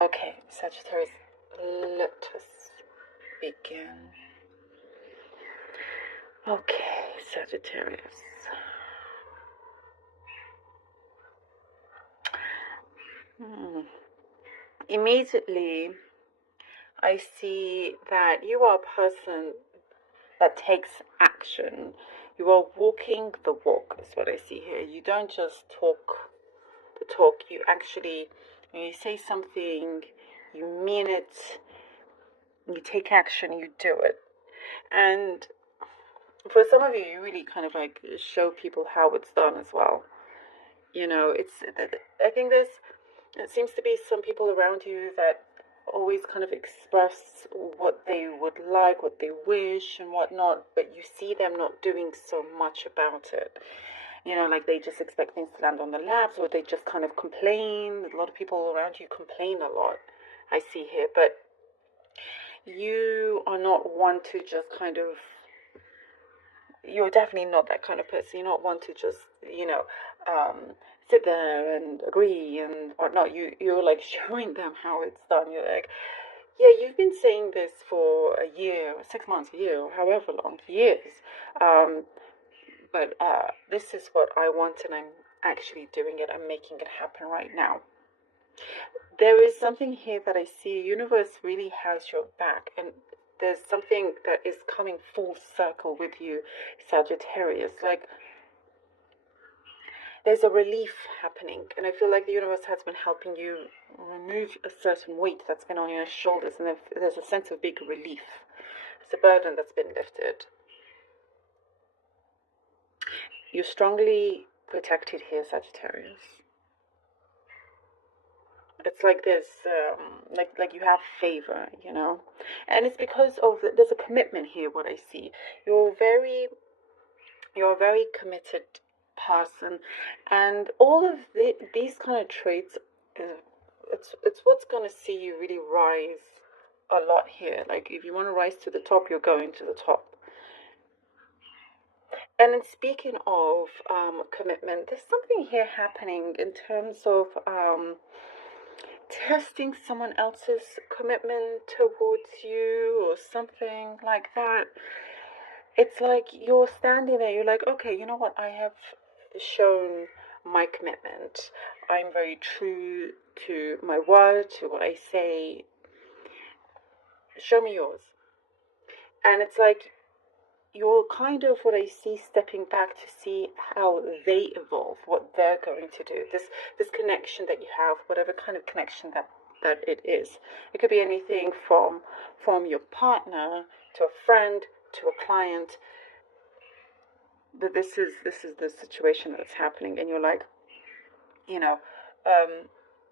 Okay, Sagittarius, let us begin. Okay, Sagittarius. Immediately, I see that you are a person that takes action. You are walking the walk, is what I see here. You don't just talk the talk, you actually, when you say something, you mean it, you take action, you do it. And for some of you, you really kind of like show people how it's done as well. You know, I think it seems to be some people around you that always kind of express what they would like, what they wish, and whatnot, but you see them not doing so much about it. You know, like they just expect things to land on their laps, or they just kind of complain. A lot of people around you complain a lot, I see here, but you are not one to just kind of, you're definitely not that kind of person. You're not one to just, sit there and agree and whatnot. You're like showing them how it's done. You're like, yeah, you've been saying this for a year, 6 months, a year, or however long, years. But this is what I want, and I'm actually doing it. I'm making it happen right now. There is something here that I see. Universe really has your back, and there's something that is coming full circle with you, Sagittarius. Like, there's a relief happening, and I feel like the universe has been helping you remove a certain weight that's been on your shoulders, and there's a sense of big relief. It's a burden that's been lifted. You're strongly protected here, Sagittarius. It's like there's like you have favor, you know, and it's because of there's a commitment here. What I see, you're a very committed person, and all of these kind of traits, it's what's gonna see you really rise a lot here. Like if you want to rise to the top, you're going to the top. And then speaking of commitment, there's something here happening in terms of testing someone else's commitment towards you or something like that. It's like you're standing there, you're like, okay, you know what? I have shown my commitment. I'm very true to my word, to what I say. Show me yours. And it's like you're kind of what I see stepping back to see how they evolve, what they're going to do. This connection that you have, whatever kind of connection that it is. It could be anything from your partner to a friend to a client. But this is the situation that's happening, and you're like, you know,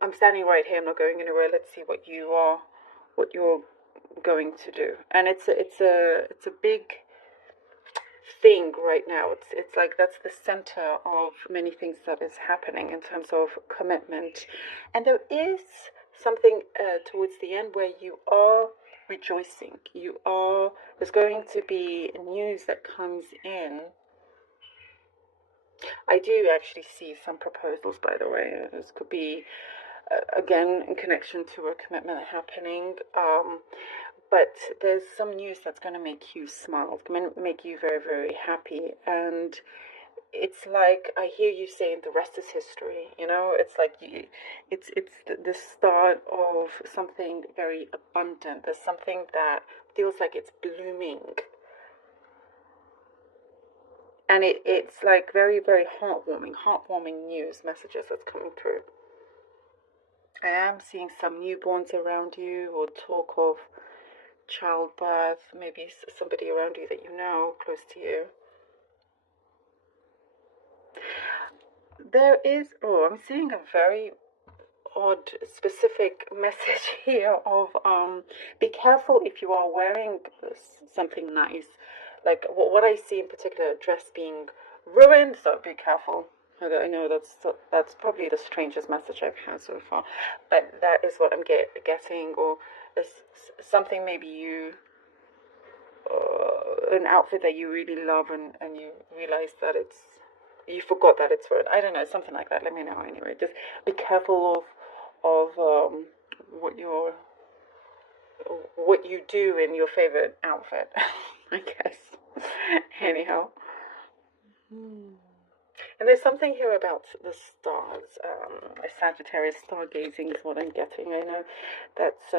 I'm standing right here. I'm not going anywhere. Let's see what you're going to do. And it's a big thing right now. It's like that's the center of many things that is happening in terms of commitment. And there is something towards the end where you are rejoicing. There's going to be news that comes in. I do actually see some proposals, by the way. This could be again in connection to a commitment happening. But there's some news that's going to make you smile. It's going to make you very, very happy. And it's like I hear you saying the rest is history. You know, it's like it's the start of something very abundant. There's something that feels like it's blooming. And it's like very, very heartwarming news messages that's coming through. I am seeing some newborns around you, or talk of childbirth, maybe somebody around you that you know, close to you. There is, I'm seeing a very odd, specific message here of be careful if you are wearing something nice. Like what I see in particular, a dress being ruined, so be careful. I know that's probably the strangest message I've had so far, but that is what I'm getting, or something maybe an outfit that you really love, and you realize that you forgot that it's ruined. I don't know, something like that. Let me know anyway. Just be careful of what you do in your favorite outfit, I guess. Anyhow. And there's something here about the stars. Sagittarius stargazing is what I'm getting. I know that's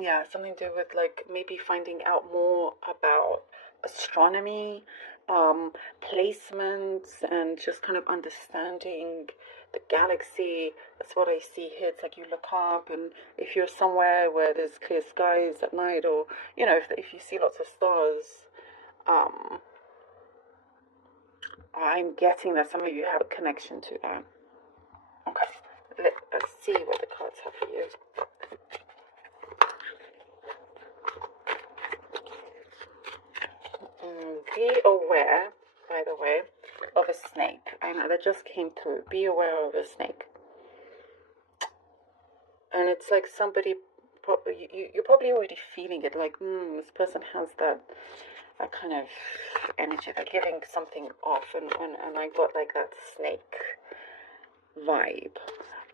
yeah, something to do with like maybe finding out more about astronomy, placements, and just kind of understanding the galaxy. That's what I see here. It's like you look up, and if you're somewhere where there's clear skies at night, or if you see lots of stars, um, I'm getting that some of you have a connection to that. Okay, let's see what the cards have for you. Be aware, by the way, of a snake. I know that just came through. Be aware of a snake. And it's like somebody, you're probably already feeling it, like, this person has that kind of energy. They're giving something off, and I got like that snake vibe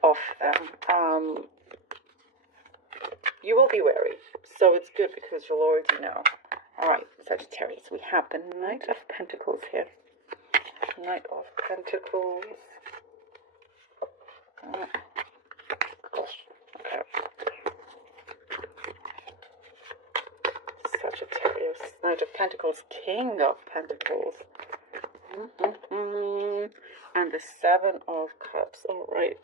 off them. You will be wary, so it's good because you'll already know. All right, Sagittarius, we have the Knight of Pentacles here. Knight of Pentacles. Gosh, okay. Sagittarius, Knight of Pentacles, King of Pentacles. And the Seven of Cups. All right.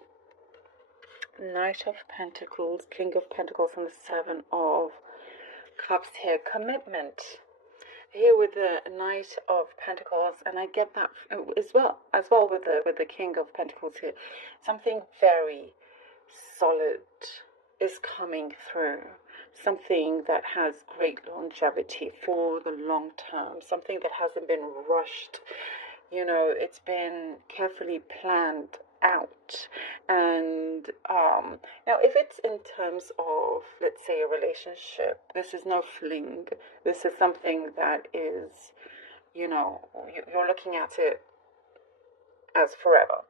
Knight of Pentacles, King of Pentacles, and the Seven of Cups here. Commitment here with the Knight of Pentacles, and I get that as well with the King of Pentacles here. Something very solid is coming through. Something that has great longevity for the long term. Something that hasn't been rushed. It's been carefully planned out. And now if it's in terms of, let's say, a relationship, this is no fling. This is something that is, you're looking at it as forever,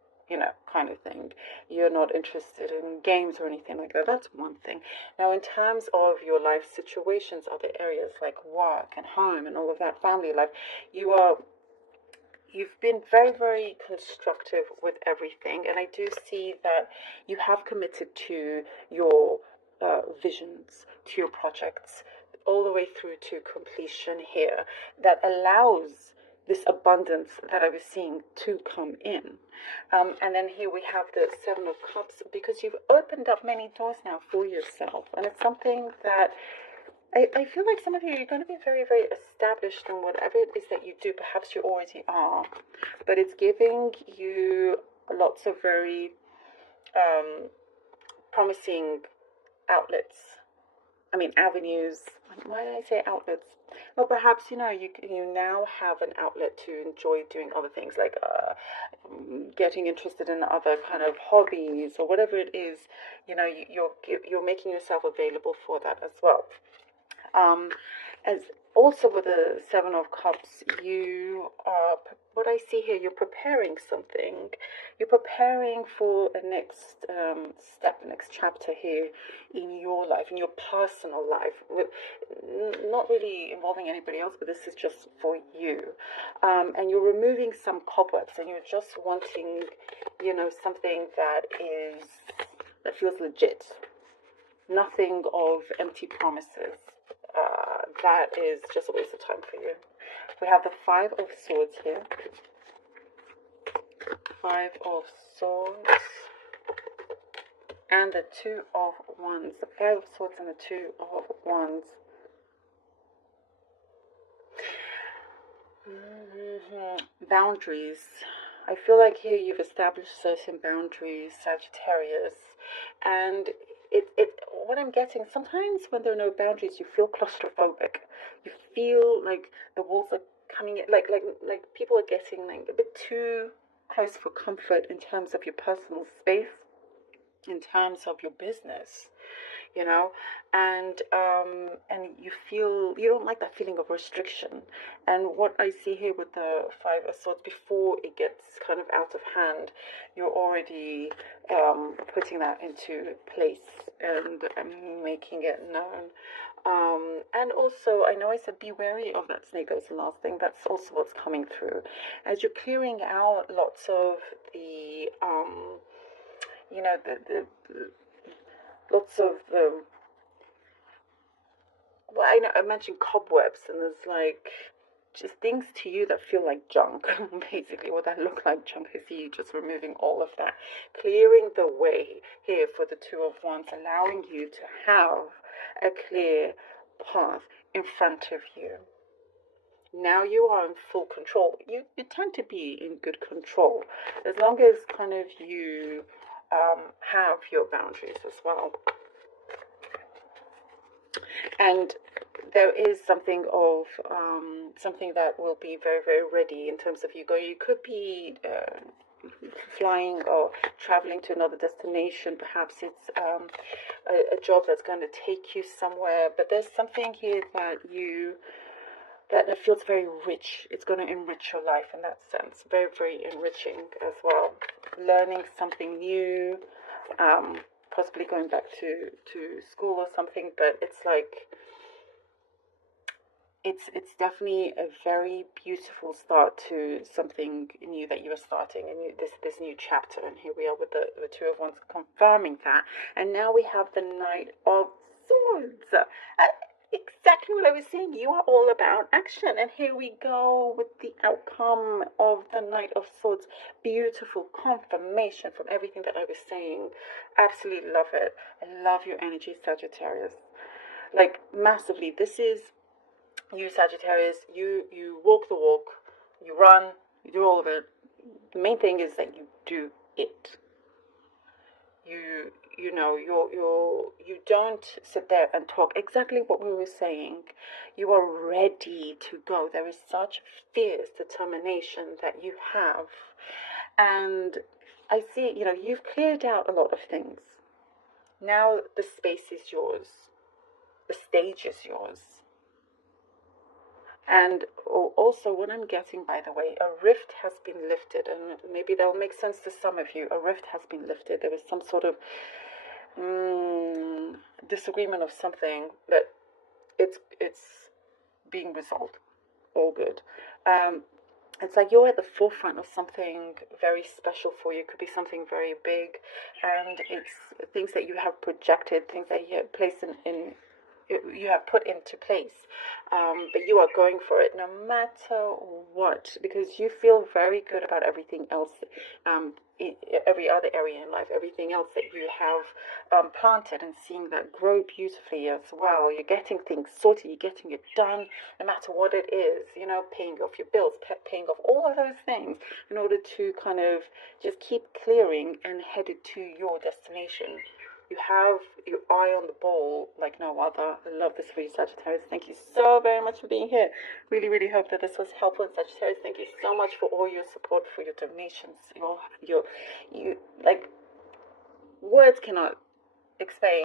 kind of thing. You're not interested in games or anything like that. That's one thing. Now, in terms of your life situations, other areas like work and home and all of that, family life, you've been very, very constructive with everything, and I do see that you have committed to your visions, to your projects, all the way through to completion here, that allows this abundance that I was seeing to come in. And then here we have the Seven of Cups, because you've opened up many doors now for yourself, and it's something that I feel like some of you, you're going to be very, very established in whatever it is that you do. Perhaps you already are, but it's giving you lots of very promising outlets. I mean, avenues. Why did I say outlets? Well, perhaps, you now have an outlet to enjoy doing other things, like getting interested in other kind of hobbies or whatever it is. You're making yourself available for that as well. As also with the Seven of Cups, you are, what I see here, you're preparing something. You're preparing for a next step, next chapter here in your life, in your personal life. Not really involving anybody else, but this is just for you. And you're removing some cobwebs, and you're just wanting, something that feels legit. Nothing of empty promises. That is just a waste of time for you. We have the Five of Swords here. Five of Swords. And the Two of Wands. The Five of Swords and the Two of Wands. Boundaries. I feel like here you've established certain boundaries, Sagittarius. And what I'm getting, sometimes when there are no boundaries, you feel claustrophobic. You feel like the walls are coming in, like people are getting like a bit too close for comfort in terms of your personal space, in terms of your business. you know, and you don't like that feeling of restriction. And what I see here with the Five of Swords, before it gets kind of out of hand, you're already putting that into place and making it known. And also, I know I said be wary of that snake. That was the last thing. That's also what's coming through as you're clearing out lots of the lots of the, well, I mentioned cobwebs, and there's like just things to you that feel like junk, basically, or that look like junk. I see you just removing all of that, clearing the way here for the Two of Wands, allowing you to have a clear path in front of you. Now you are in full control. You tend to be in good control as long as kind of you have your boundaries as well. And there is something of something that will be very, very ready in terms of you go. You could be flying or traveling to another destination. Perhaps it's a job that's going to take you somewhere. But there's something here that it feels very rich. It's going to enrich your life in that sense. Very, very enriching as well. Learning something new, possibly going back to school or something, but it's like, it's definitely a very beautiful start to something new that you are starting, and this new chapter. And here we are with the Two of Wands confirming that. And now we have the Knight of Swords. Exactly what I was saying. You are all about action. And here we go with the outcome of the Knight of Swords. Beautiful confirmation from everything that I was saying. Absolutely love it. I love your energy, Sagittarius. Like, massively. This is you, Sagittarius. You walk the walk. You run. You do all of it. The main thing is that you do it. You don't sit there and talk. Exactly what we were saying. You are ready to go. There is such fierce determination that you have. And I see, you've cleared out a lot of things. Now the space is yours. The stage is yours. And also, what I'm getting, by the way, a rift has been lifted, and maybe that'll make sense to some of you. A rift has been lifted. There was some sort of disagreement of something, but it's being resolved. All good. It's like you're at the forefront of something very special for you. It could be something very big, and it's things that you have projected, things that you have placed you have put into place, but you are going for it no matter what, because you feel very good about everything else, every other area in life, everything else that you have planted, and seeing that grow beautifully as well. You're getting things sorted, you're getting it done, no matter what it is, paying off your bills, paying off all of those things in order to kind of just keep clearing and headed to your destination. You have your eye on the ball like no other. I love this for you, Sagittarius. Thank you so very much for being here. Really, really hope that this was helpful. Sagittarius, thank you so much for all your support, for your donations. You like, words cannot explain.